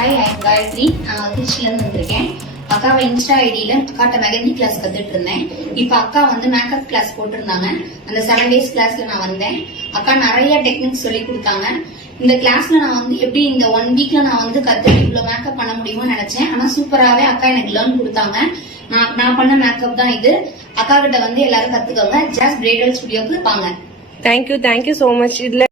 Hi, I am Gayatri. நான் திருச்சியிலேருந்து வந்திருக்கேன். அக்காவை இன்ஸ்டா ஐடியில அக்காட்ட மெஹந்தி கிளாஸ் கத்துட்டு இருந்தேன். இப்ப அக்கா வந்து மேக்கப் கிளாஸ் போட்டிருந்தாங்க. அந்த 7 days கிளாஸ்ல நான் வந்தேன். அக்கா நிறைய டெக்னிக்ஸ் சொல்லி கொடுத்தாங்க. இந்த கிளாஸ்ல நான் வந்து எப்படி இந்த 1 வீக்ல நான் வந்து கத்துட்டு இவ்வளவு மேக்கப் பண்ண முடியுமோ நினைச்சேன். ஆனா சூப்பராவே அக்கா எனக்கு லேர்ன் கொடுத்தாங்க. நான் பண்ண மேக்கப் தான் இது. அக்கா கிட்ட வந்து எல்லாரும் கத்துக்கோங்க. ஜஸ்ட் பிரைடல் ஸ்டுடியோக்கு வாங்க. Thank you so much. இதுல